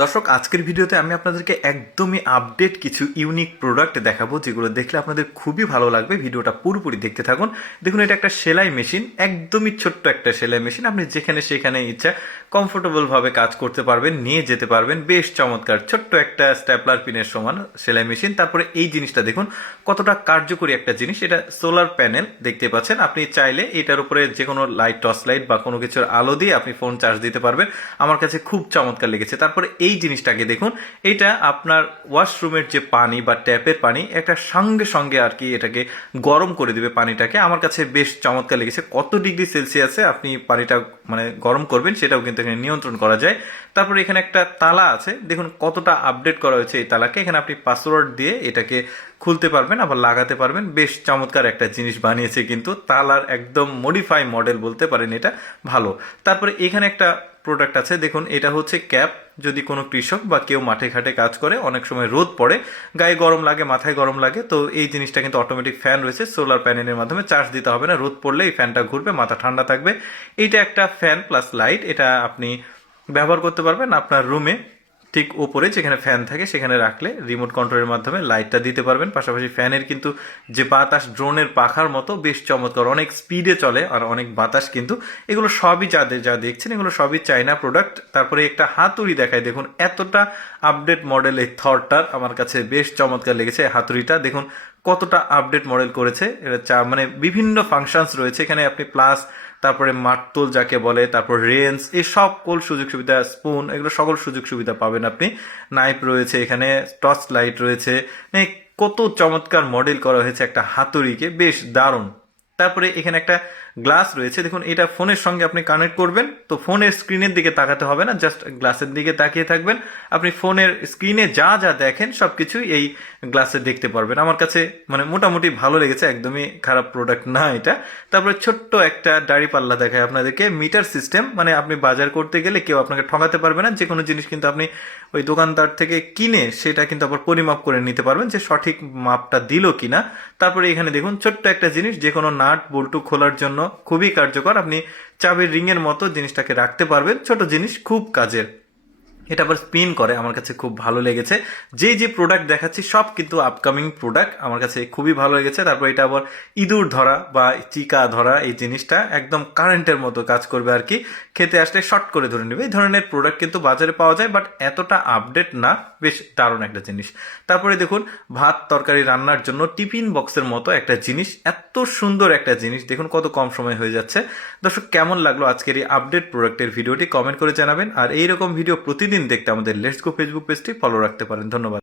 দর্শক, আজকের ভিডিওতে আমি আপনাদেরকে একদমই আপডেট কিছু ইউনিক প্রোডাক্ট দেখাবো, যেগুলো দেখলে আপনাদের খুবই ভালো লাগবে। ভিডিওটা পুরোপুরি দেখতে থাকুন। দেখুন, এটা একটা সেলাই মেশিন, একদমই ছোট্ট একটা সেলাই মেশিন। আপনি যেখানে সেখানে ইচ্ছা কমফোর্টেবলভাবে কাজ করতে পারবেন, নিয়ে যেতে পারবেন। বেশ চমৎকার, ছোট্ট একটা স্ট্যাপলার পিনের সমান সেলাই মেশিন। তারপরে এই জিনিসটা দেখুন কতটা কার্যকরী একটা জিনিস। এটা সোলার প্যানেল দেখতে পাচ্ছেন। আপনি চাইলে এটার উপরে যে কোনো লাইট, টর্চ লাইট বা কোনো কিছুর আলো দিয়ে আপনি ফোন চার্জ দিতে পারবেন। আমার কাছে খুব চমৎকার লেগেছে। তারপরে এই জিনিসটাকে দেখুন, এটা আপনার ওয়াশরুমের যে পানি বা ট্যাপের পানি, একটা সঙ্গে সঙ্গে আর কি এটাকে গরম করে দিবে পানিটাকে। আমার কাছে বেশ চমৎকার লেগেছে। কত ডিগ্রি সেলসিয়াসে আপনি পানিটা গরম করবেন সেটাও কিন্তু এখানে নিয়ন্ত্রণ করা যায়। তারপরে এখানে একটা তালা আছে, দেখুন কতটা আপডেট করা হয়েছে এই তালাকে। এখানে আপনি পাসওয়ার্ড দিয়ে এটাকে খুলতে পারবেন, আবার লাগাতে পারবেন। বেশ চমৎকার একটা জিনিস বানিয়েছে, কিন্তু তালার একদম মডিফাই মডেল বলতে পারেন, এটা ভালো। তারপরে এখানে একটা প্রোডাক্ট আছে, দেখুন এটা হচ্ছে ক্যাপ। যদি কোনো কৃষক বা কেউ মাঠে ঘাটে কাজ করে, অনেক সময় রোদ পড়ে, গায়ে গরম লাগে, মাথায় গরম লাগে, তো এই জিনিসটা কিন্তু অটোমেটিক ফ্যান রয়েছে, সোলার প্যানেলের মাধ্যমে চার্জ দিতে হবে না। রোদ পড়লে এই ফ্যানটা ঘুরবে, মাথা ঠান্ডা থাকবে। এইটা একটা ফ্যান প্লাস লাইট। এটা আপনি ব্যবহার করতে পারবেন আপনার রুমে, ঠিক ওপরে যেখানে ফ্যান থাকে সেখানে রাখলে রিমোট কন্ট্রোলের মাধ্যমে লাইটটা দিতে পারবেন। পাশাপাশি ফ্যানের কিন্তু যে বাতাস ড্রোনের পাখার মতো বেশ চমৎকার, অনেক স্পিডে চলে আর অনেক বাতাস কিন্তু। এগুলো সবই যা দেখছেন এগুলো সবই চাইনা প্রোডাক্ট। তারপরে একটা হাতুড়ি দেখায়, দেখুন এতটা আপডেট মডেল এই থরটার। আমার কাছে বেশ চমৎকার লেগেছে হাতুড়িটা। দেখুন কতটা আপডেট মডেল করেছে এটা। বিভিন্ন ফাংশনস রয়েছে এখানে। আপনি প্লাস, তারপরে মাট্টল যাকে বলে, তারপর রেঞ্জ, এই সকল সুযোগ সুবিধা, স্পুন, এগুলো সকল সুযোগ সুবিধা পাবেন আপনি। নাইফ রয়েছে এখানে, টর্চ লাইট রয়েছে। কত চমৎকার মডেল করা হয়েছে একটা হাতুড়িকে, বেশ দারুণ। তারপরে এখানে একটা গ্লাস রয়েছে, দেখুন এটা ফোনের সঙ্গে আপনি কানেক্ট করবেন, তো ফোনের স্ক্রিনের দিকে তাকাতে হবে না, জাস্ট গ্লাসের দিকে তাকিয়ে থাকবেন। আপনি ফোনের স্ক্রিনে যা যা দেখেন সবকিছুই এই গ্লাসে দেখতে পারবেন। আমার কাছে মোটামুটি ভালো লেগেছে, একদমই খারাপ প্রোডাক্ট না এটা। তারপরে ছোট্ট একটা দাড়ি পাল্লা দেখায় আপনাদেরকে, মিটার সিস্টেম, আপনি বাজার করতে গেলে কেউ আপনাকে ঠকাতে পারবে না। যে কোনো জিনিস কিন্তু আপনি ওই দোকানদার থেকে কিনে সেটা কিন্তু আবার পরিমাপ করে নিতে পারবেন যে সঠিক মাপটা দিল কিনা। তারপরে এখানে দেখুন ছোট্ট একটা জিনিস, যে কোনো নাট বল্টু খোলার জন্য খুবই কার্যকর। আপনি চাবির রিং এর মতো জিনিসটাকে রাখতে পারবেন, ছোট জিনিস, খুব কাজের। এটা আবার স্পিন করে, আমার কাছে খুব ভালো লেগেছে। যে প্রোডাক্ট দেখাচ্ছি সব কিন্তু আপকামিং প্রোডাক্ট, আমার কাছে খুবই ভালো লেগেছে। তারপর এটা আবার ইঁদুর ধরা বা চিকা ধরা, এই জিনিসটা একদম কারেন্টের মতো কাজ করবে আর কি। খেতে আসলে শর্ট করে ধরে নেবে। এই ধরনের প্রোডাক্ট কিন্তু বাজারে পাওয়া যায়, বাট এতটা আপডেট না। বেশ দারুণ একটা জিনিস। তারপরে দেখুন ভাত তরকারি রান্নার জন্য টিফিন বক্সের মতো একটা জিনিস, এত সুন্দর একটা জিনিস, দেখুন কত কম সময় হয়ে যাচ্ছে। দর্শক, কেমন লাগলো আজকের এই আপডেট প্রোডাক্টের ভিডিওটি কমেন্ট করে জানাবেন। আর এইরকম ভিডিও প্রতিদিন দেখতে আমাদের লেটস গো ফেসবুক পেজটি ফলো রাখতে পারেন। ধন্যবাদ।